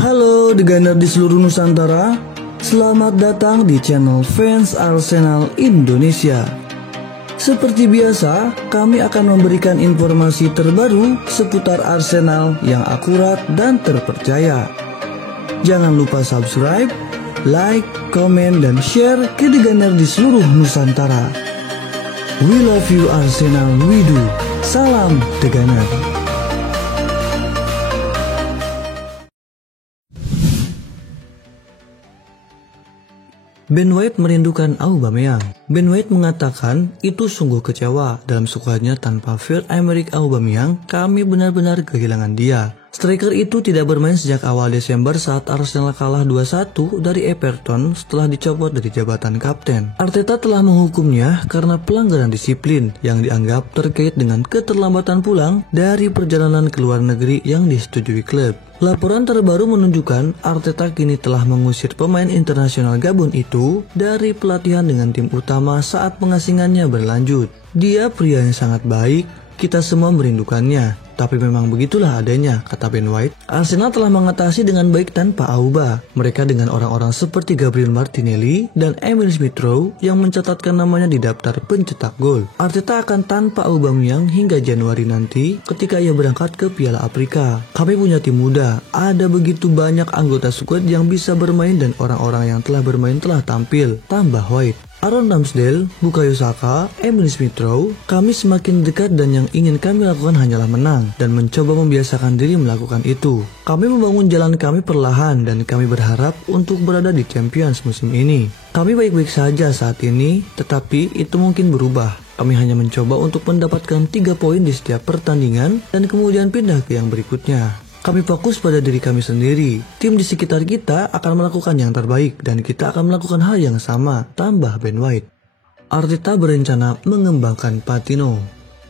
Halo The Gunner di seluruh Nusantara, selamat datang di channel Fans Arsenal Indonesia. Seperti biasa, kami akan memberikan informasi terbaru seputar Arsenal yang akurat dan terpercaya. Jangan lupa subscribe, like, komen, dan share ke The Gunner di seluruh Nusantara. We love you Arsenal, we do. Salam The Gunner. Ben White merindukan Aubameyang. Ben White mengatakan itu sungguh kecewa dalam skuadnya tanpa Pierre-Emerick Aubameyang, kami benar-benar kehilangan dia. Striker itu tidak bermain sejak awal Desember saat Arsenal kalah 2-1 dari Everton setelah dicopot dari jabatan kapten. Arteta telah menghukumnya karena pelanggaran disiplin yang dianggap terkait dengan keterlambatan pulang dari perjalanan ke luar negeri yang disetujui klub. Laporan terbaru menunjukkan Arteta kini telah mengusir pemain internasional Gabon itu dari pelatihan dengan tim utama saat pengasingannya berlanjut. Dia pria yang sangat baik, kita semua merindukannya. Tapi memang begitulah adanya, kata Ben White. Arsenal telah mengatasi dengan baik tanpa Auba. Mereka dengan orang-orang seperti Gabriel Martinelli dan Emil Smith-Rowe yang mencatatkan namanya di daftar pencetak gol. Arteta akan tanpa Aubameyang hingga Januari nanti ketika ia berangkat ke Piala Afrika. Kami punya tim muda, ada begitu banyak anggota skuad yang bisa bermain dan orang-orang yang telah bermain telah tampil, tambah White. Aaron Ramsdale, Bukayo Saka, Emil Smith-Rowe, kami semakin dekat dan yang ingin kami lakukan hanyalah menang dan mencoba membiasakan diri melakukan itu. Kami membangun jalan kami perlahan dan kami berharap untuk berada di Champions musim ini. Kami baik-baik saja saat ini, tetapi itu mungkin berubah. Kami hanya mencoba untuk mendapatkan 3 poin di setiap pertandingan dan kemudian pindah ke yang berikutnya. Kami fokus pada diri kami sendiri. Tim di sekitar kita akan melakukan yang terbaik dan kita akan melakukan hal yang sama, tambah Ben White. Arteta berencana mengembangkan Patino.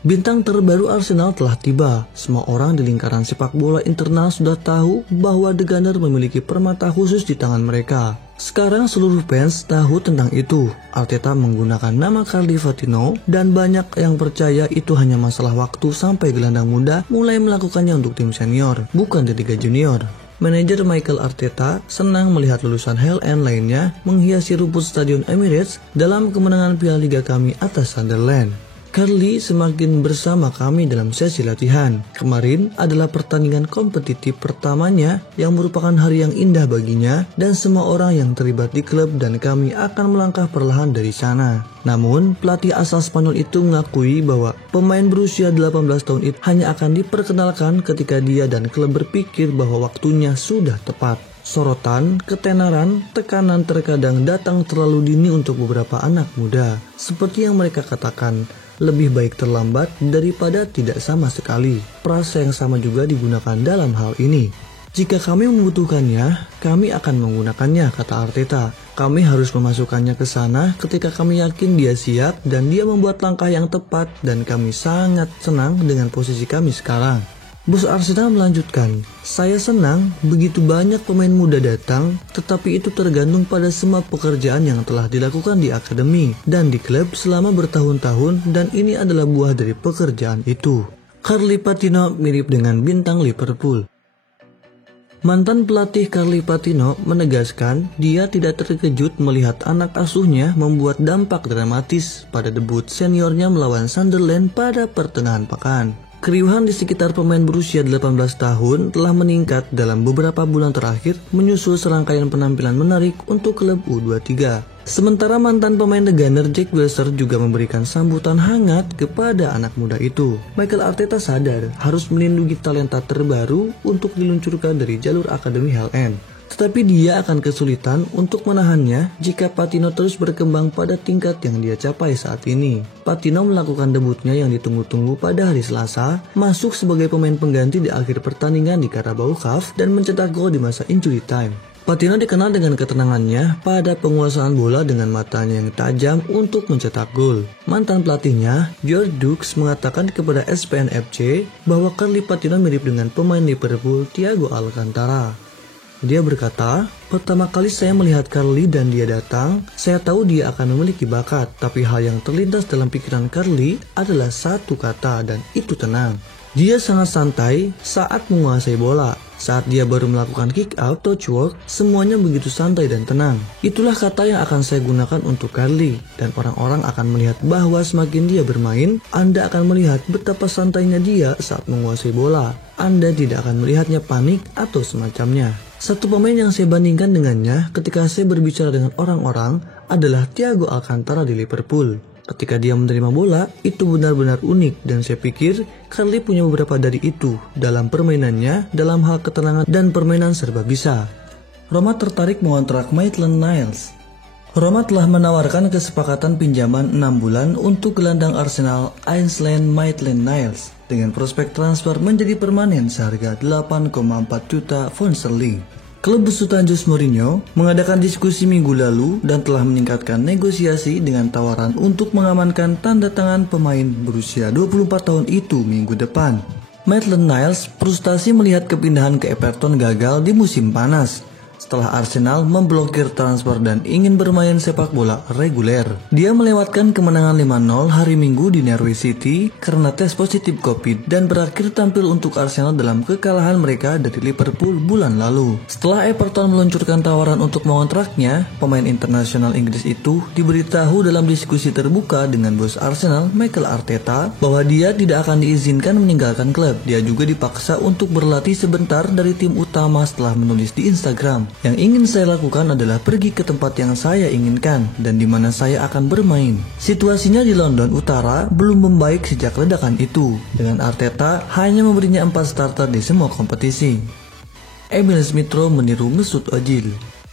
Bintang terbaru Arsenal telah tiba. Semua orang di lingkaran sepak bola internal sudah tahu bahwa The Gunner memiliki permata khusus di tangan mereka. Sekarang seluruh fans tahu tentang itu. Arteta menggunakan nama Carly Patino dan banyak yang percaya itu hanya masalah waktu sampai gelandang muda mulai melakukannya untuk tim senior, bukan di Liga Junior. Manajer Mikel Arteta senang melihat lulusan Hell End lainnya menghiasi rumput Stadion Emirates dalam kemenangan Piala Liga kami atas Sunderland. Carly semakin bersama kami dalam sesi latihan. Kemarin adalah pertandingan kompetitif pertamanya yang merupakan hari yang indah baginya dan semua orang yang terlibat di klub dan kami akan melangkah perlahan dari sana. Namun, pelatih asal Spanyol itu mengakui bahwa pemain berusia 18 tahun itu hanya akan diperkenalkan ketika dia dan klub berpikir bahwa waktunya sudah tepat. Sorotan, ketenaran, tekanan terkadang datang terlalu dini untuk beberapa anak muda. Seperti yang mereka katakan, lebih baik terlambat daripada tidak sama sekali. Frasa yang sama juga digunakan dalam hal ini. Jika kami membutuhkannya, kami akan menggunakannya, kata Arteta. Kami harus memasukkannya ke sana ketika kami yakin dia siap dan dia membuat langkah yang tepat dan kami sangat senang dengan posisi kami sekarang. Bos Arsenal melanjutkan, saya senang begitu banyak pemain muda datang, tetapi itu tergantung pada semua pekerjaan yang telah dilakukan di akademi dan di klub selama bertahun-tahun dan ini adalah buah dari pekerjaan itu. Carly Patino mirip dengan bintang Liverpool. Mantan pelatih Carly Patino menegaskan dia tidak terkejut melihat anak asuhnya membuat dampak dramatis pada debut seniornya melawan Sunderland pada pertengahan pekan. Keriuhan di sekitar pemain berusia 18 tahun telah meningkat dalam beberapa bulan terakhir menyusul serangkaian penampilan menarik untuk klub U23. Sementara mantan pemain The Gunner Jack Wilshere juga memberikan sambutan hangat kepada anak muda itu. Mikel Arteta sadar harus melindungi talenta terbaru untuk diluncurkan dari jalur Akademi Hell End. Tetapi dia akan kesulitan untuk menahannya jika Patino terus berkembang pada tingkat yang dia capai saat ini. Patino melakukan debutnya yang ditunggu-tunggu pada hari Selasa, masuk sebagai pemain pengganti di akhir pertandingan di Carabao Cup dan mencetak gol di masa injury time. Patino dikenal dengan ketenangannya pada penguasaan bola dengan matanya yang tajam untuk mencetak gol. Mantan pelatihnya, George Dukes, mengatakan kepada ESPN FC bahwa Carly Patino mirip dengan pemain Liverpool Thiago Alcantara. Dia berkata, pertama kali saya melihat Carly dan dia datang, saya tahu dia akan memiliki bakat, tapi hal yang terlintas dalam pikiran Carly adalah satu kata dan itu tenang. Dia sangat santai saat menguasai bola. Saat dia baru melakukan kick out, touch work, semuanya begitu santai dan tenang. Itulah kata yang akan saya gunakan untuk Carly, dan orang-orang akan melihat bahwa semakin dia bermain, Anda akan melihat betapa santainya dia saat menguasai bola. Anda tidak akan melihatnya panik atau semacamnya. Satu pemain yang saya bandingkan dengannya ketika saya berbicara dengan orang-orang adalah Thiago Alcantara di Liverpool. Ketika dia menerima bola, itu benar-benar unik dan saya pikir Carly punya beberapa dari itu dalam permainannya, dalam hal ketenangan dan permainan serba bisa. Roma tertarik mengontrak Maitland-Niles. Roma telah menawarkan kesepakatan pinjaman 6 bulan untuk gelandang Arsenal Ainsley Maitland-Niles dengan prospek transfer menjadi permanen seharga 8,4 juta pound sterling. Klub besutan Jose Mourinho mengadakan diskusi minggu lalu dan telah meningkatkan negosiasi dengan tawaran untuk mengamankan tanda tangan pemain berusia 24 tahun itu minggu depan. Maitland-Niles frustasi melihat kepindahan ke Everton gagal di musim panas setelah Arsenal memblokir transfer dan ingin bermain sepak bola reguler. Dia melewatkan kemenangan 5-0 hari Minggu di Norwich City karena tes positif COVID dan berakhir tampil untuk Arsenal dalam kekalahan mereka dari Liverpool bulan lalu. Setelah Everton meluncurkan tawaran untuk mengontraknya, pemain internasional Inggris itu diberitahu dalam diskusi terbuka dengan bos Arsenal, Mikel Arteta, bahwa dia tidak akan diizinkan meninggalkan klub. Dia juga dipaksa untuk berlatih sebentar dari tim utama setelah menulis di Instagram. Yang ingin saya lakukan adalah pergi ke tempat yang saya inginkan dan di mana saya akan bermain. Situasinya di London Utara belum membaik sejak ledakan itu, dengan Arteta hanya memberinya 4 starter di semua kompetisi. Emil Smith-Rowe meniru Mesut Ozil.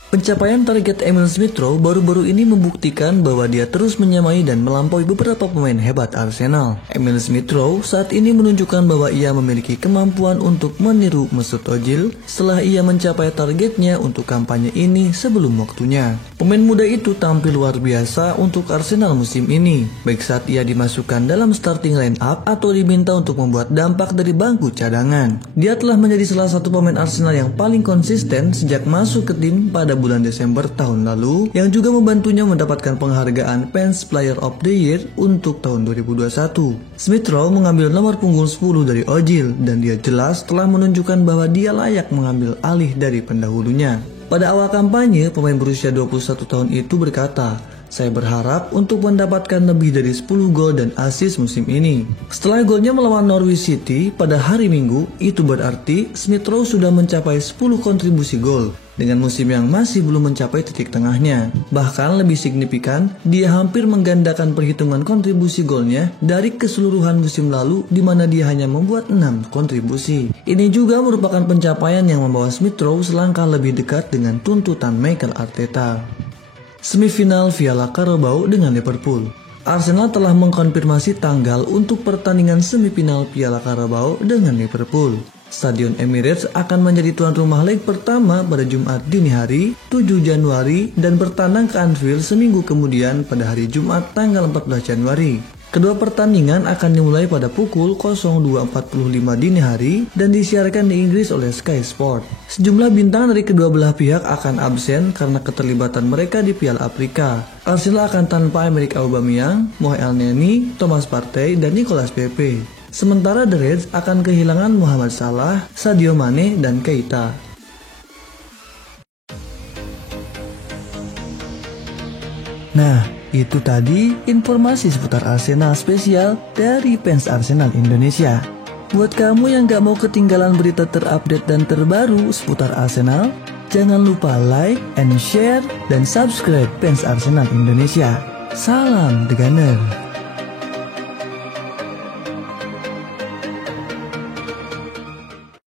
Pencapaian target Emil Smith-Rowe baru-baru ini membuktikan bahwa dia terus menyamai dan melampaui beberapa pemain hebat Arsenal. Emil Smith-Rowe saat ini menunjukkan bahwa ia memiliki kemampuan untuk meniru Mesut Ozil setelah ia mencapai targetnya untuk kampanye ini sebelum waktunya. Pemain muda itu tampil luar biasa untuk Arsenal musim ini, baik saat ia dimasukkan dalam starting line up atau diminta untuk membuat dampak dari bangku cadangan. Dia telah menjadi salah satu pemain Arsenal yang paling konsisten sejak masuk ke tim pada bulan Desember tahun lalu, yang juga membantunya mendapatkan penghargaan Fans Player of the Year untuk tahun 2021. Smith-Rowe mengambil nomor punggung 10 dari Ozil dan dia jelas telah menunjukkan bahwa dia layak mengambil alih dari pendahulunya. Pada awal kampanye, pemain berusia 21 tahun itu berkata, "Saya berharap untuk mendapatkan lebih dari 10 gol dan assist musim ini." Setelah golnya melawan Norwich City pada hari Minggu, itu berarti Smith-Rowe sudah mencapai 10 kontribusi gol. Dengan musim yang masih belum mencapai titik tengahnya. Bahkan lebih signifikan, dia hampir menggandakan perhitungan kontribusi golnya dari keseluruhan musim lalu di mana dia hanya membuat 6 kontribusi. Ini juga merupakan pencapaian yang membawa Smith-Rowe selangkah lebih dekat dengan tuntutan Mikel Arteta. Semifinal Piala Carabao dengan Liverpool. Arsenal telah mengkonfirmasi tanggal untuk pertandingan semifinal Piala Carabao dengan Liverpool. Stadion Emirates akan menjadi tuan rumah leg pertama pada Jumat dini hari 7 Januari dan bertandang ke Anfield seminggu kemudian pada hari Jumat tanggal 14 Januari. Kedua pertandingan akan dimulai pada pukul 02.45 dini hari dan disiarkan di Inggris oleh Sky Sport. Sejumlah bintang dari kedua belah pihak akan absen karena keterlibatan mereka di Piala Afrika. Arsenal akan tanpa Emerick Aubameyang, Mohamed Elneny, Thomas Partey, dan Nicolas Pepe. Sementara The Reds akan kehilangan Mohamed Salah, Sadio Mane, dan Keita. Nah, itu tadi informasi seputar Arsenal spesial dari fans Arsenal Indonesia. Buat kamu yang gak mau ketinggalan berita terupdate dan terbaru seputar Arsenal, jangan lupa like and share dan subscribe fans Arsenal Indonesia. Salam The Gunner.